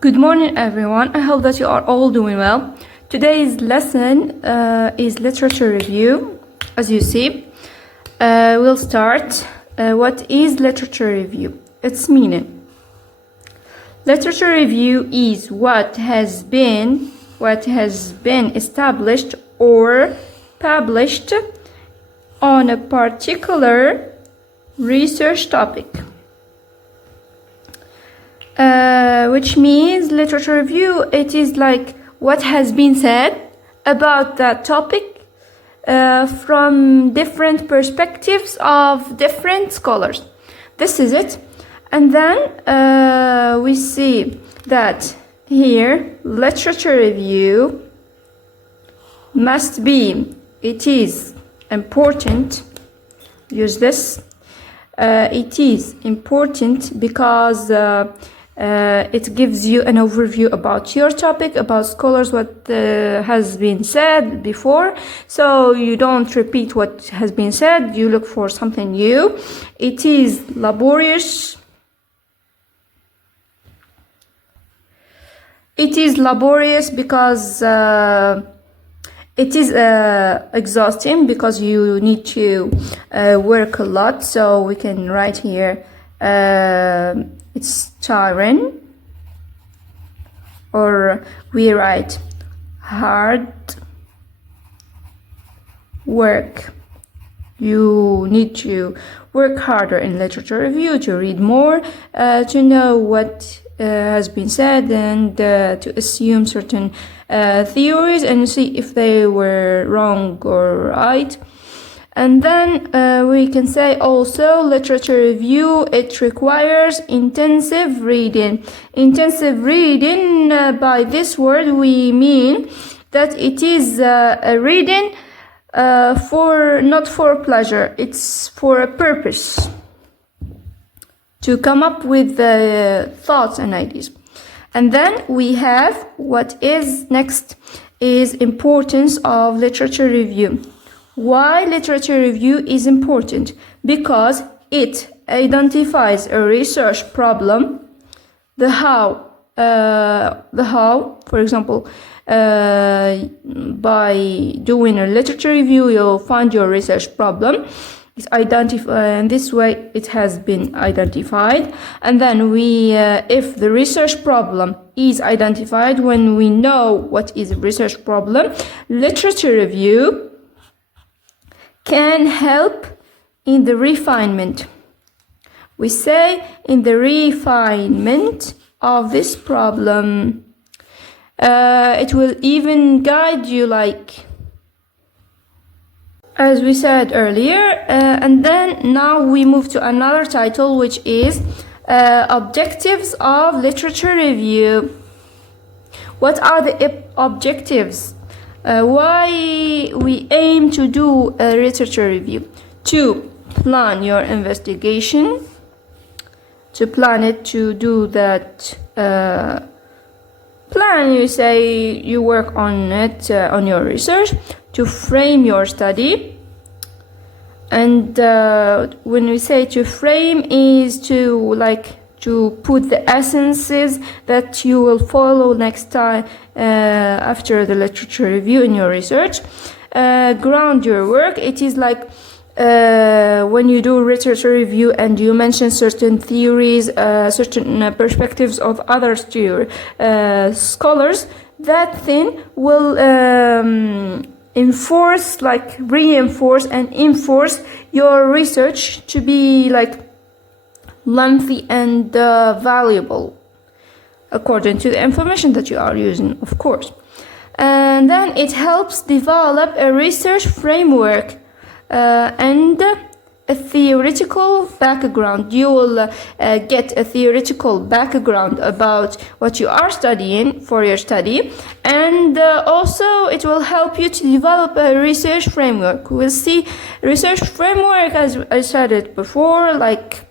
Good morning, everyone. I hope that you are all doing well. Today's lesson is literature review. As you see, we'll start. What is literature review? Its meaning. Literature review is what has been established or published on a particular research topic. Which means literature review, it is like what has been said about that topic from different perspectives of different scholars. This is it. And then we see that here literature review must be, it is important, use this, it is important because it gives you an overview about your topic, about scholars, what has been said before, so you don't repeat what has been said, you look for something new. It is laborious. It is laborious because it is exhausting because you need to work a lot. So we can write here it's tiring, or we write hard work. You need to work harder in literature review to read more, to know what has been said, and to assume certain theories and see if they were wrong or right. And then we can say also literature review, it requires intensive reading. Intensive reading, by this word we mean that it is a reading not for pleasure, it's for a purpose, to come up with thoughts and ideas. And then we have what is next is importance of literature review. Why literature review is important? Because it identifies a research problem, the how, for example, by doing a literature review, you'll find your research problem. It's identified, in this way it has been identified. And then we, if the research problem is identified, when we know what is a research problem, literature review can help in the refinement. We say in the refinement of this problem. It will even guide you, like as we said earlier. And then now we move to another title, which is objectives of literature review. What are the objectives? Why we aim to do a literature review? To plan your investigation, to plan it, to do that plan, you say you work on it, on your research, to frame your study. And when we say to frame, is to put the essences that you will follow next time after the literature review in your research. Ground your work. It is like when you do literature review and you mention certain theories, certain perspectives of other scholars, that thing will reinforce and enforce your research to be like lengthy and valuable according to the information that you are using, of course. And then it helps develop a research framework and a theoretical background. You will get a theoretical background about what you are studying for your study, and also it will help you to develop a research framework. We'll see research framework, as I said it before, like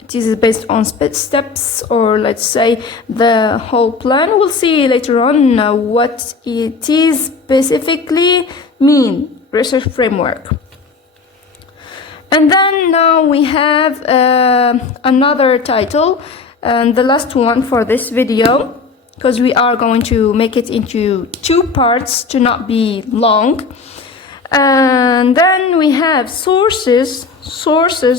it is based on steps, or let's say the whole plan. We'll see later on what it is specifically mean, research framework. And then now we have another title, and the last one for this video, because we are going to make it into 2 parts to not be long. And then we have sources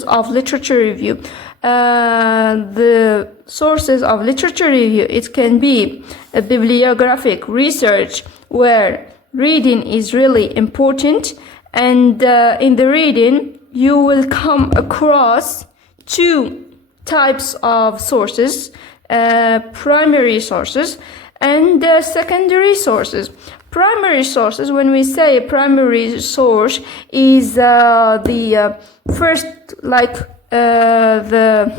of literature review. The sources of literature review, it can be a bibliographic research where reading is really important, and in the reading you will come across 2 types of sources, primary sources and secondary sources. Primary sources, when we say a primary source, is the first, like the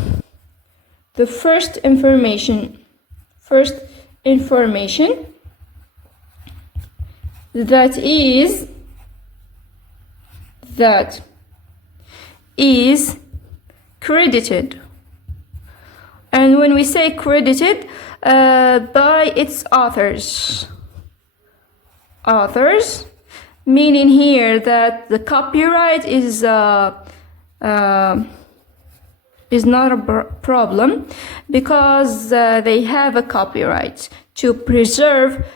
first information that is credited. And when we say credited, by its authors, meaning here that the copyright is not a problem, because they have a copyright to preserve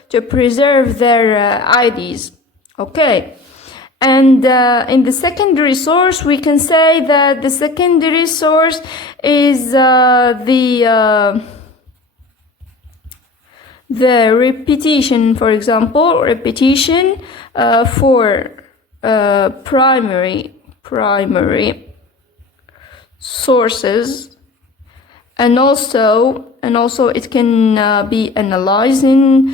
their IDs. Okay. And in the secondary source, we can say that the secondary source is the repetition, for example, repetition for primary sources, and also it can be analyzing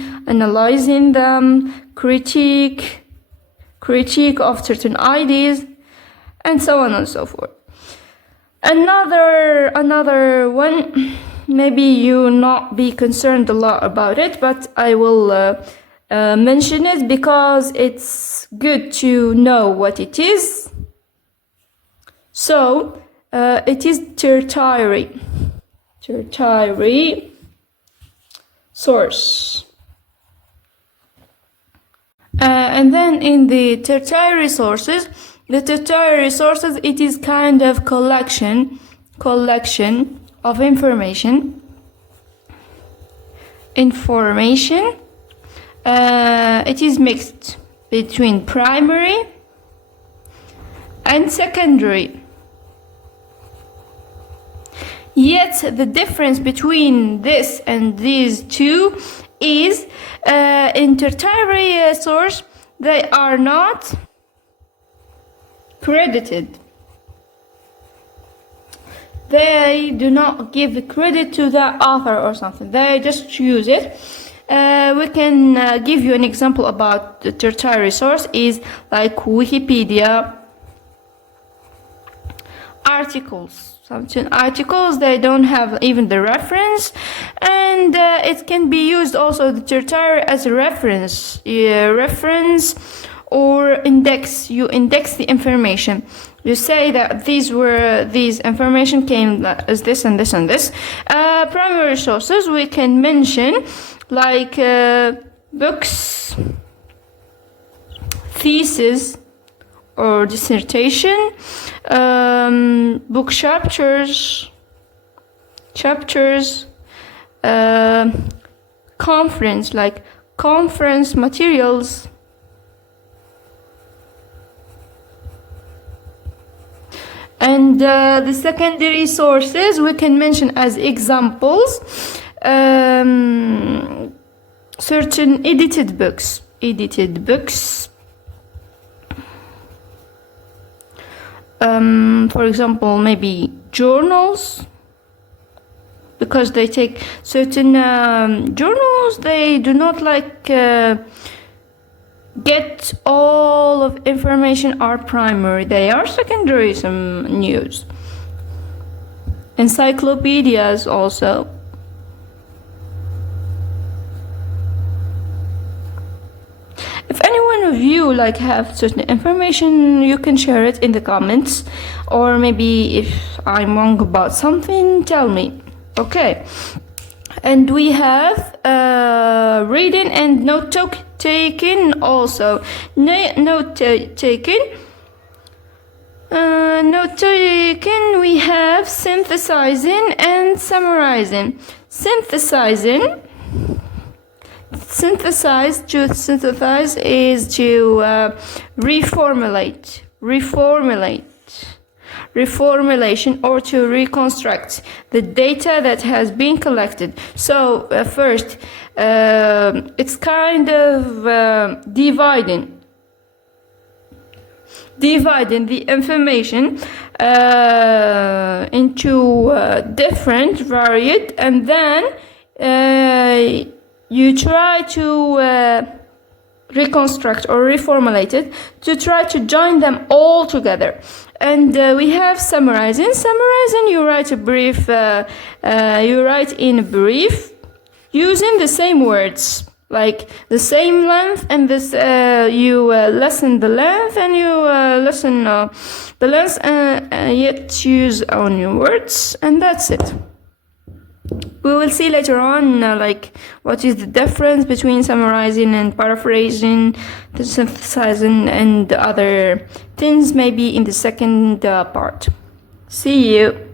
them, critique of certain ideas, and so on and so forth. Another one, maybe you not be concerned a lot about it, but I will mention it because it's good to know what it is. So it is tertiary source. And then in the tertiary sources, it is kind of collection of information. It is mixed between primary and secondary. Yet the difference between this and these 2 is in tertiary source, they are not credited. They do not give credit to the author or something. They just choose it. We can give you an example about the tertiary source is like Wikipedia, articles. Some articles, they don't have even the reference, and it can be used also the tertiary as a reference or index. You index the information. You say that these information came as this and this and this. Primary sources we can mention like books, thesis or dissertation, book chapters, conference, like conference materials, and the secondary sources we can mention as examples certain edited books, for example, maybe journals, because they take certain journals, they do not like get all of information are primary, they are secondary, some news. Encyclopedias also. If any one of you like have certain information, you can share it in the comments, or maybe if I'm wrong about something, tell me. Okay. And we have reading and note-taking also. Note-taking, we have synthesizing and summarizing. Synthesizing synthesize. To synthesize is to reformulate, reformulation, or to reconstruct the data that has been collected. So first, it's kind of dividing the information into different, varied, and then you try to reconstruct or reformulate it to try to join them all together. And we have summarizing. Summarizing, you write a brief. You write in a brief using the same words, like the same length, and this you lessen the length, and you lessen the length, yet use on your words, and that's it. We will see later on like what is the difference between summarizing and paraphrasing, the synthesizing, and the other things maybe in the second part. See you.